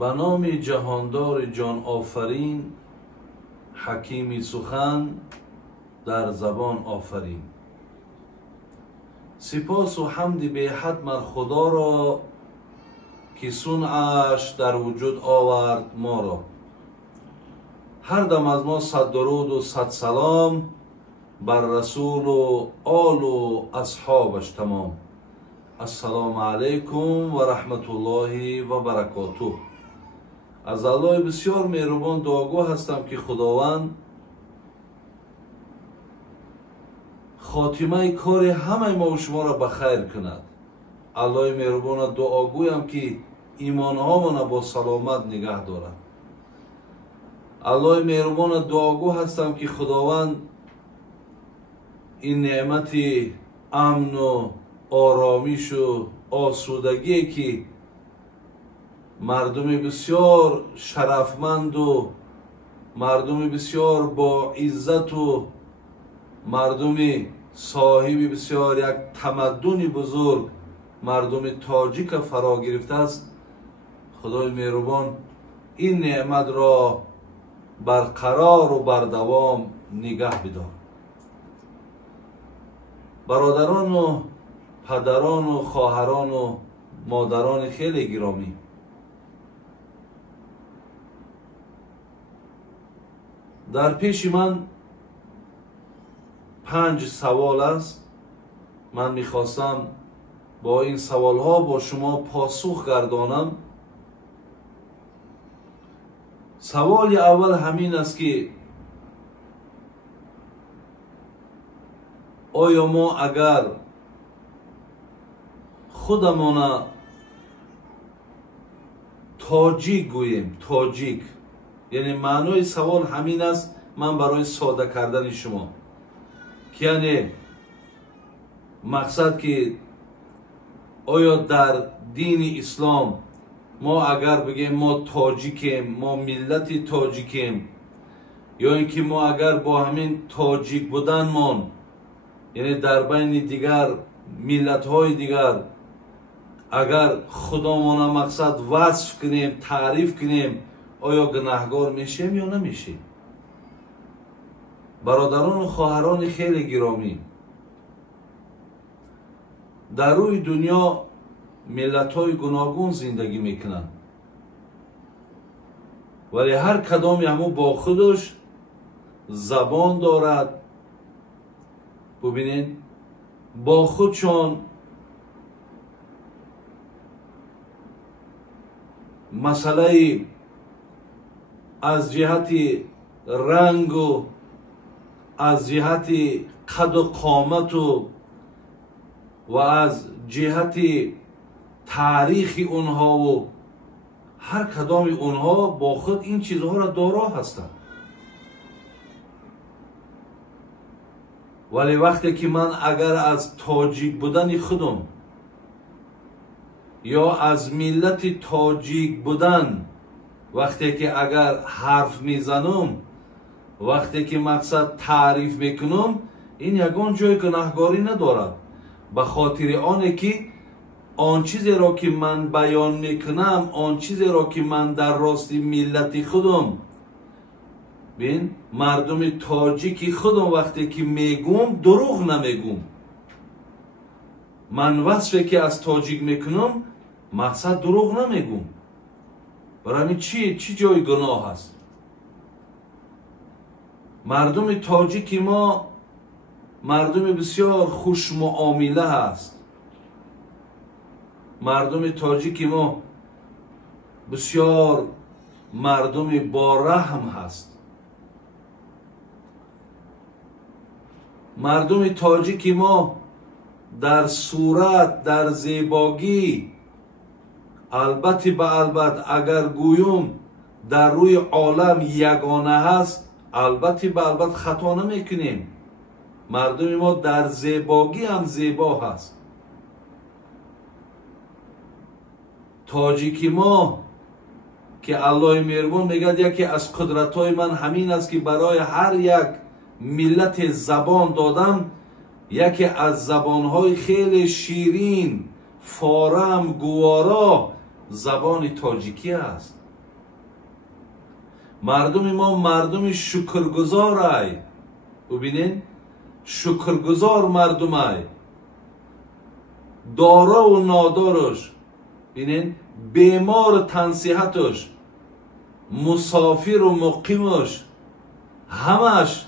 به نام جهاندار جان آفرین، حکیمی سخن در زبان آفرین. سپاس و حمد به حد مر خدا را که صنعش در وجود آورد ما را. هر دم از ما صد درود و صد سلام بر رسول و آل و اصحابش تمام. السلام علیکم و رحمت الله و برکاته. از الله بسیار مهربان دعاگو هستم که خداوند خاتمه کار همه ما و شما را بخیر کند. الله مهربان دعاگویم که ایمان ها را با سلامت نگه دارد. الله مهربان دعاگو هستم که خداوند این نعمت امن و آرامش و آسودگی که مردم بسیار شرفمند و مردم بسیار با عزت و مردم صاحب بسیار یک تمدن بزرگ مردم تاجیک فرا گرفته است، خدای مهربان این نعمت را برقرار و بردوام نگه بدار. برادران و پدران و خواهران و مادران خیلی گرامی، در پیش من 5 سوال است. من میخواستم با این سوال ها با شما پاسخ گردانم. سوال اول همین است که آیا ما اگر خودمان تاجیک گوییم، تاجیک، یعنی معنای سوال همین است، من برای ساده کردن شما که یعنی مقصد که آیا در دین اسلام ما اگر بگیم ما تاجیکیم، ما ملت تاجیکیم، یا اینکه ما اگر با همین تاجیک بودنمان یعنی در بین دیگر ملت های دیگر اگر خدامان مقصد وصف کنیم، تعریف کنیم، آیا گناهگار میشیم یا نمیشیم؟ برادران و خواهران خیلی گرامی، در روی دنیا ملت های گوناگون زندگی میکنن، ولی هر کدام همو با خودش زبان دارد. ببینید با خودشان مسئله از جهت رنگ و از جهت قد و قامت و از جهت تاریخ اونها و هر کدام اونها با خود این چیزها را دارا هستند. ولی وقتی که من اگر از تاجیک بودن خودم یا از ملت تاجیک بودن وقتی که اگر حرف میزنم، وقتی که مقصد تعریف میکنم، این یگان جای گناهگاری ندارد، به خاطر آنه که آن چیزی را که من بیان میکنم، آن چیزی را که من در راست ملت خودم، بین مردم تاجیک خودم وقتی که میگم دروغ نمیگم. من وصفی که از تاجیک میکنم مقصد دروغ نمیگم. برای چی جای گناه هست؟ مردم تاجیک ما مردم بسیار خوش معامله هست. مردم تاجیک ما بسیار مردم با رحم هست. مردم تاجیک ما در صورت، در زیباگی، البته به البته اگر گویم در روی عالم یگانه هست، البته به البته خطا نمیکنیم. مردم ما در زیباگی هم زیبا هست. تاجیک ما که الله مهربان میگه یکی از قدرت‌های من همین است که برای هر یک ملت زبان دادم. یکی از زبان‌های خیلی شیرین، فارم، گوارا زبان تاجیکی است. مردم ما مردم شکرگزار ای. ببینین شکرگزار مردم ای. دارا و نادارش، ببینین بیمار و تنصیحتش، مسافر و مقیمش، همش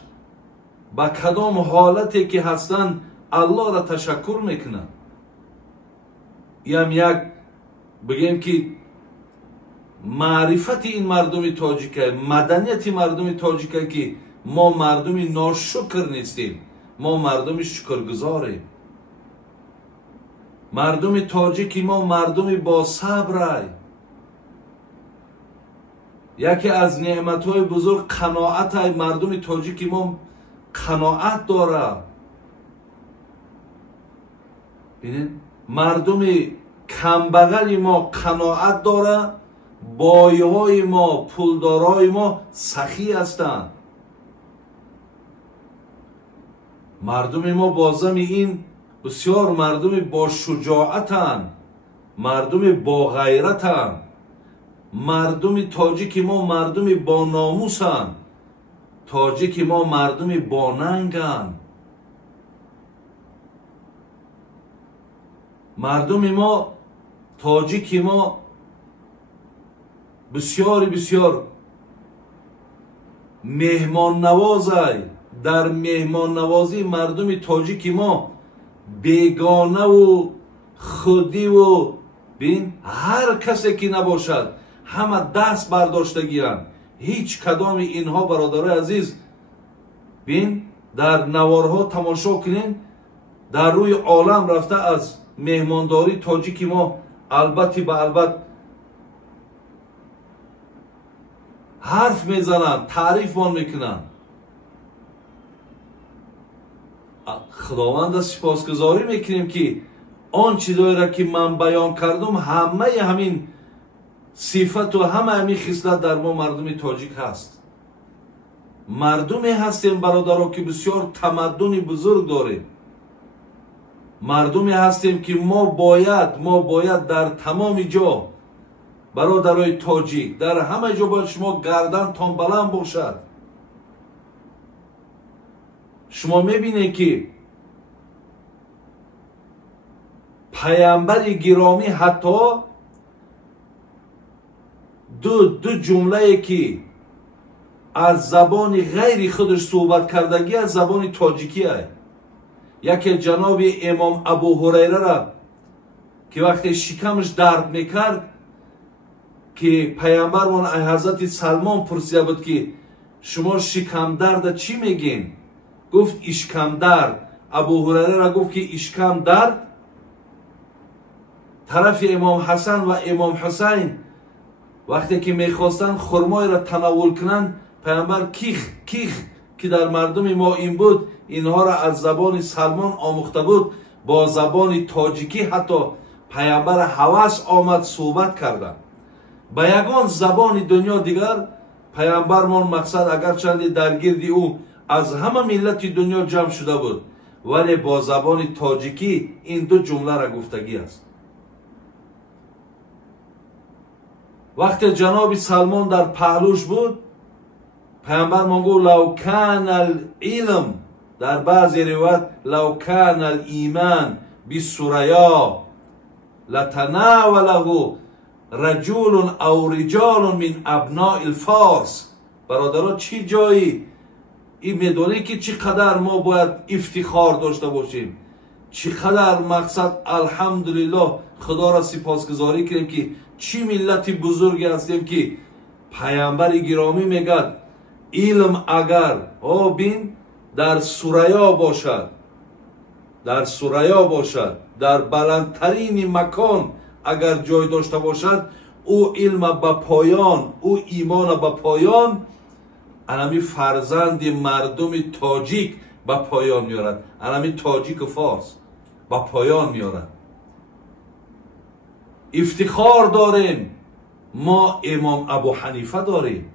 با کدام حالتی که هستن الله را تشکر میکنن. یک بگیم که معرفت این مردم تاجیک، مدنیت مردم تاجیک که ما مردم ناشکر نیستیم، ما مردم شکرگزاریم. مردم تاجیک ما مردم با صبر. یکی از نعمت‌های بزرگ قناعت های مردم تاجیک ما قناعت داره. ببینید مردم کمبغل ما قناعت داره، بایهای ما پولدارای ما سخی هستند. مردم ما بازم این بسیار مردم با شجاعتند، مردم با غیرتند. مردم تاجیک ما مردم با ناموسند، تاجیک ما مردم با ننگند. مردم ما تاجیک ما بسیار مهمان نوازه. در مهمان نوازی مردم تاجیک ما بیگانه و خودی و بین هر کسی که نباشد همه دست برداشتگیرند. هیچ کدام اینها برادرای عزیز بین در نوارها تماشا کنین، در روی عالم رفته از مهمانداری تاجیک ما البته به البته حرف میزنن، تعریف مان میکنن. خداوند سپاسگزاری میکنیم که آن چیزایی را که من بیان کردم همه همین صفت و همه همین خصلت در ما مردم تاجیک هست. مردمی هستیم برادرها که بسیار تمدن بزرگ داریم. مردمی هستیم که ما باید در تمام جا برادرای تاجیک در همه جا باید شما گردن تان بلند باشد. شما میبینید که پیامبر گرامی حتی دو جمله که از زبان غیر خودش صحبت کردگی از زبان تاجیکی است. یکی جناب امام ابو هریره را که وقتی شکمش درد میکرد که پیامبر من حضرت سلمان پرسیده بود که شما شکم درد چی میگین؟ گفت اشکم درد. ابو هریره را گفت که اشکم درد. طرف امام حسن و امام حسین وقتی که میخواستن خرمای را تناول کنند پیامبر کیخ که در مردم ما این بود، اینها را از زبان سلمان آموخته بود، با زبان تاجیکی حتی پیامبر هوس آمد صحبت کردند. با یگان زبان دنیا دیگر پیامبر ما مقصد اگر چندی در گردی او از همه ملت دنیا جمع شده بود، ولی با زبان تاجیکی این دو جمله را گفتگی است. وقتی جناب سلمان در پهلوش بود پیامبر ما گفت لو کان العلم، در بعضی روایت لو کان الایمان بالثریا لتناوله رجل او رجال من ابناء الفارس. برادران چی جایی این میدونی که چقدر ما باید افتخار داشته باشیم، چقدر مقصد الحمدلله خدا را سپاسگزاری کنیم که چی ملت بزرگی هستیم که پیامبر گرامی میگد علم اگر بین در ثریا باشد، در بلندترین مکان اگر جای داشته باشد، او علم به پایان، او ایمان به پایان، انمی فرزند مردم تاجیک به پایان میارد، انمی تاجیک و فارس به پایان میارد. افتخار داریم ما امام ابو حنیفه داریم.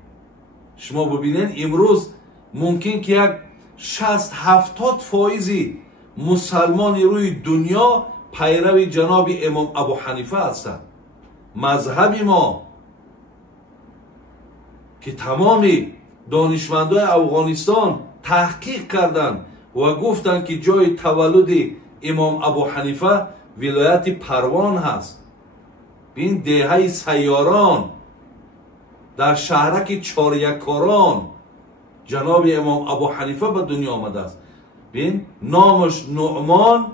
شما ببینین امروز ممکن که یک 60-70% مسلمان روی دنیا پیرو جناب امام ابو حنیفه هستند. مذهب ما که تمامی دانشمندای افغانستان تحقیق کردند و گفتند که جای تولد امام ابو حنیفه ولایت پروان هست. بین دهه سیاران در شهرک چاریکاران جناب امام ابو حنیفه به دنیا آمده است. بین نامش نعمان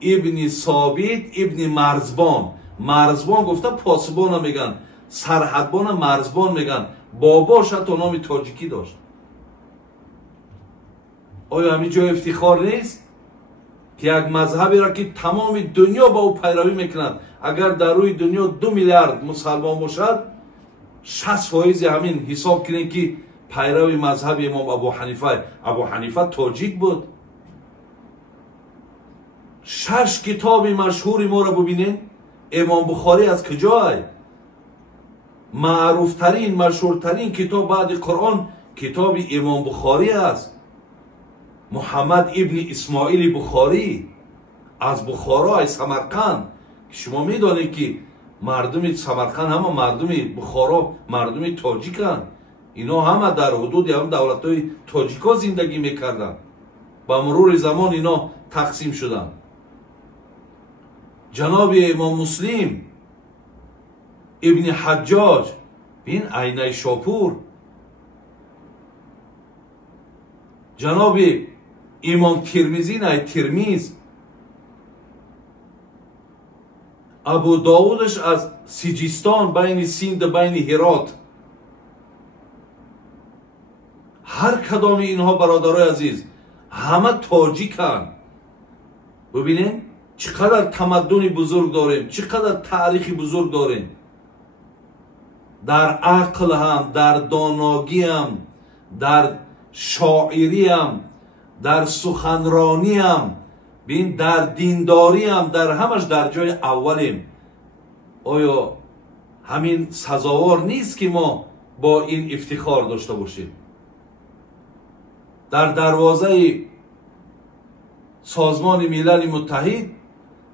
ابن ثابت ابن مرزبان. مرزبان گفته پاسبان میگن، سرحدبان مرزبان میگن. باباش حتی نام تاجیکی داشت. آیا همین جای افتخار نیست که یک مذهبی را که تمام دنیا با او پیروی میکنند، اگر در روی دنیا 2 میلیارد مسلمان باشد 60% همین حساب کنید که پیروی مذهب امام ابو حنیفه. ابو حنیفه تاجیک بود. 6 کتاب مشهور ما را ببینید. امام بخاری از کجای؟ معروف ترین مشهورترین کتاب بعد قرآن کتاب امام بخاری است. محمد ابن اسماعیل بخاری از بخارا، از سمرقند. شما میدانید که مردم سمرقند همه مردم بخارا مردم تاجیکند. اینا همه در حدود هم دولت‌های تاجیکا زندگی میکردند. با مرور زمان اینا تقسیم شدند. جناب امام مسلم ابن حجاج این عینه شاپور، جناب امام ترمیزی نه ترمیز، ابو داودش از سیجستان بین سیند بین هرات. هر کدام اینها برادرای عزیز همه تاجیکن. ببینید چقدر تمدن بزرگ داریم، چقدر تاریخ بزرگ داریم. در عقل هم، در داناگی هم، در شاعری هم، در سخنرانی هم، بین در دینداری هم، در همش در جای اولیم. آیا همین سزاوار نیست که ما با این افتخار داشته باشیم؟ در دروازه سازمان ملل متحد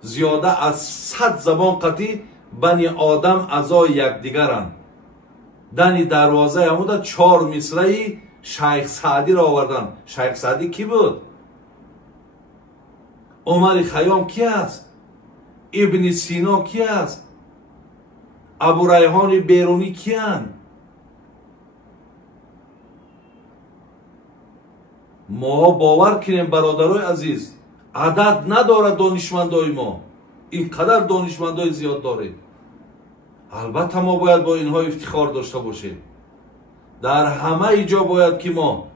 زیاده از 100 زبان قطعی بنی آدم اعضای یکدیگرند. دنی دروازه هموده 4 مصرعی شیخ سعدی را آوردن. شیخ سعدی کی بود؟ عمر خیام کی است؟ ابن سینا کی است؟ ابو ریحان بیرونی کی هستند؟ ما باور کنیم برادرای عزیز عدد نداره دانشمندای ما. اینقدر دانشمندای زیاد داریم. البته ما باید با اینها افتخار داشته باشیم. در همه جا باید که ما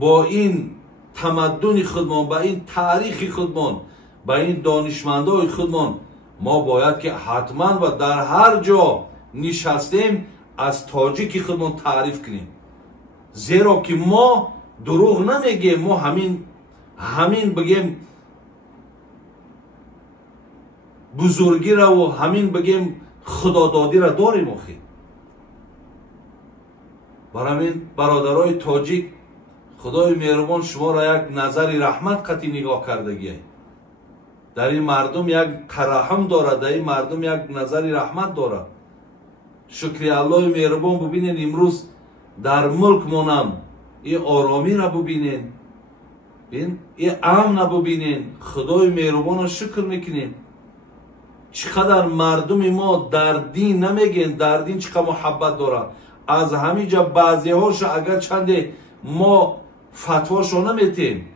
با این تمدن خودمان، با این تاریخ خودمان، با این دانشمندای خودمان ما باید که حتما و در هر جا نشستیم از تاجیک خودمان تعریف کنیم. زیرا که ما دروغ نمیگیم. ما همین بگیم بزرگی را و همین بگیم خدادادی را داریم. آخی برای همین برادرای تاجیک خدای مهربان شما را یک نظر رحمت قطعی نگاه کردگی. در این مردم یک ترحم داره، در این مردم یک نظر رحمت داره. شکر الله مهربان ببینین امروز در ملک مانم این آرامی را ببینین، این امن را ببینین. خدای مهربان را شکر میکنین. چقدر مردم ما در دین نمیگن، در دین چقدر محبت داره. از همینجا بعضی هاش اگر چند ما فتواشو نمیتیم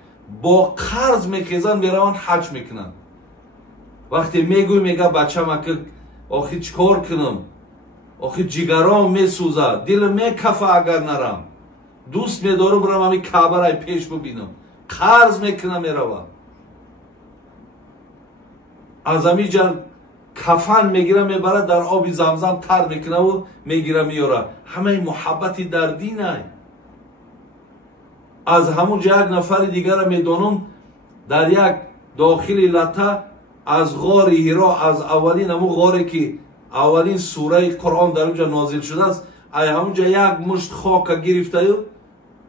با قرض میخیزن میروان حج میکنن. وقتی میگوی میگه بچه ما که آخی چکار کنم، آخی جگرام میسوزه، دل میکفه اگر نرم، دوست میداره برم همی کعبه رای پیش ببینم. قرض میکنه میروه. از همینجا کفن میگیره میبره در آب زمزم تر میکنه و میگیره میاره. همه محبتی در دینه. از همون جا یک نفر دیگر را میدانم در یک داخل لطه از غار هیرا، از اولین همون غاری که اولین سوره قرآن در اونجا نازل شده است، همونجا یک مشت خاک گرفته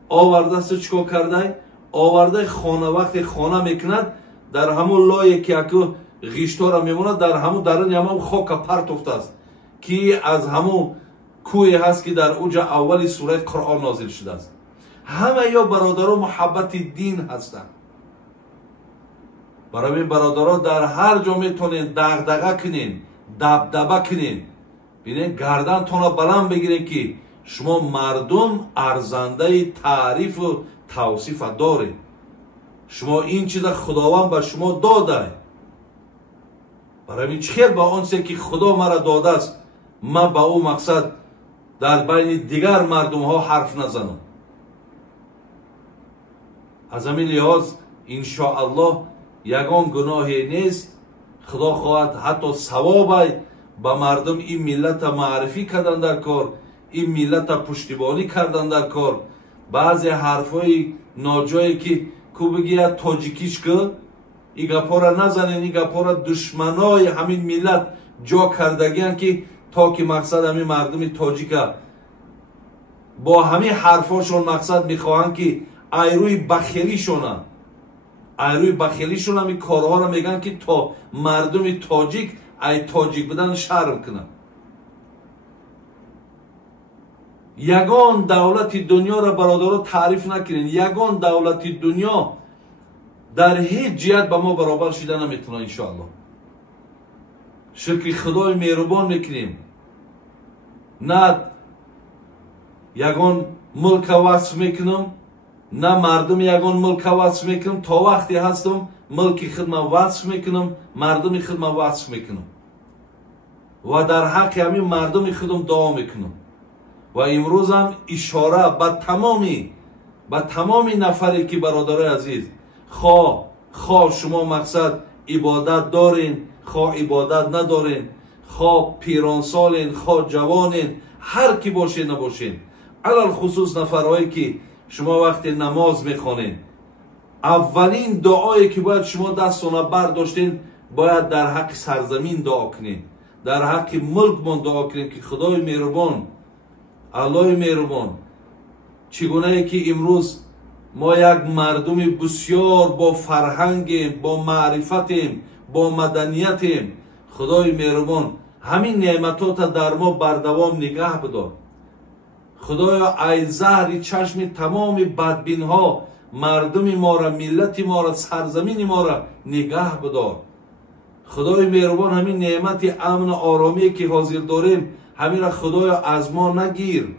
آورده است. چکار کرده؟ آورده خانه. وقتی خانه میکند در همون لایه که غیشتا را میمونه در همون درون همون خاک پرت افته است که از همون کوه هست که در اوج اول سوره قرآن نازل شده است. همه یا برادران محبت دین هستند. برای این برادران در هر جا میتونین دغدغه کنین، دبدبه کنین، ببینین گردنتون را بلند بگیرین که شما مردم ارزنده تعریف و توصیف دارید. شما این چیز خداوند به شما داده. برای این چخیر با آنچه که خدا مرا داده است من با او مقصد در بین دیگر مردم ها حرف نزنم. از همین لحاظ انشاءالله یگان گناهی نیست. خدا خواهد حتی ثواب به مردم این ملت معرفی کردن در کار، این ملت پشتیبانی کردن در کار. بعضی حرفای ناجایی که کو بگیه تاجیکیش که این گپا را نزنین، این گپا را دشمنای همین ملت جا کردگیان که تا که مقصد همین مردم تاجیک با همین حرفاشون مقصد میخواهن که ایروی بخیلیشونن، ایروی بخیلیشون همین کارها را میگن که تا مردم تاجیک ای تاجیک بدن شرم کنن. یگان دولت دنیا را برادرها تعریف نکنین. یگان دولت دنیا در هیچ جهت به ما برابر شده نمیتونه. انشاءالله شکر خدای مهربان میکنیم. نه یگان ملک وصف میکنم، نه مردم یگان ملک وصف میکنم. تا وقتی هستم ملک خدمت وصف میکنم، مردم خدمت وصف میکنم و در حق همین مردم خودم دعا میکنم. و امروز هم اشاره به تمامی نفری که برادرای عزیز خواه شما مقصد عبادت دارین، خواه عبادت ندارین، خواه پیرانسالین، خواه جوانین، هر کی باشین نباشین، علال خصوص نفرهایی که شما وقتی نماز میخوانین اولین دعایی که باید شما دستونه برداشتین باید در حق سرزمین دعا کنین، در حق ملک من دعا کنین که خدای مهربان، الله مهربان، چگونه که امروز ما یک مردم بسیار با فرهنگیم، با معرفتیم، با مدنیتیم. خدای مهربان همین نعمتات در ما بردوام نگه بدار. خدایا ای زهر چشم تمام بدبین ها مردم ما را، ملت ما را، سرزمین ما را نگه بدار. خدای مهربان همین نعمت امن و آرامی که حاضر داریم همین را خدایا از ما نگیر.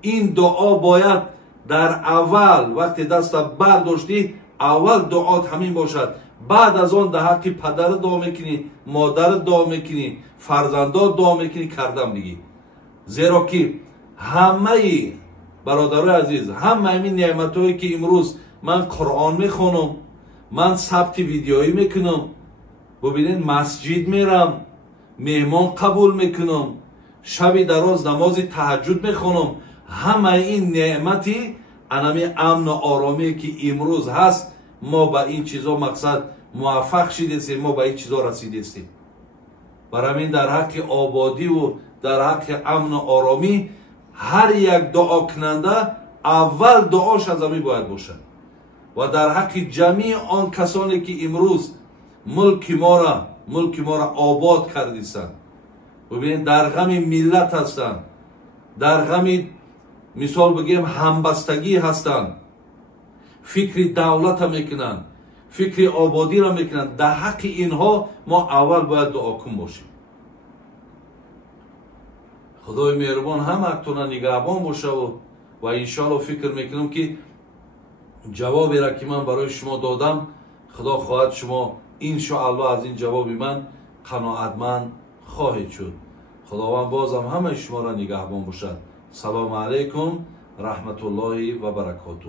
این دعا باید در اول وقتی دست برداشتی اول دعات همین باشد. بعد از آن در حق پدر دعا میکنی، مادر دعا میکنی، فرزندات دعا میکنی، کردم دیگی. زیرا که همه برادرای عزیز، همه این نعمتایی که امروز من قرآن میخونم، من ثبت ویدیویی میکنم، ببینین مسجد میرم، مهمان قبول میکنم، شب دراز نماز تهجد میخونم، همه این نعمتی انمی امن و آرامی که امروز هست ما با این چیزا مقصد موفق شدیم، ما با این چیزا رسیدیم. برای این در حق آبادی و در حق امن و آرامی هر یک دعا کننده اول دعاش از همین باید باشد. و در حق جمیع آن کسانی که امروز ملک ما را آباد کردیستند، ببینید در غم ملت هستند، در غم مثال بگیم همبستگی هستند، فکر دولت را میکنند، فکر آبادی را میکنند. در حق اینها ما اول باید دعا کن باشیم. خدای مهربان همه نگهبان باشه و انشاءالله فکر میکنم که جوابی را که من برای شما دادم خدا خواهد شما انشاءالله از این جواب من قناعتمند خواهید شد. خداوند بازم همه شما را نگهبان باشد. سلام علیکم رحمت الله و برکاته.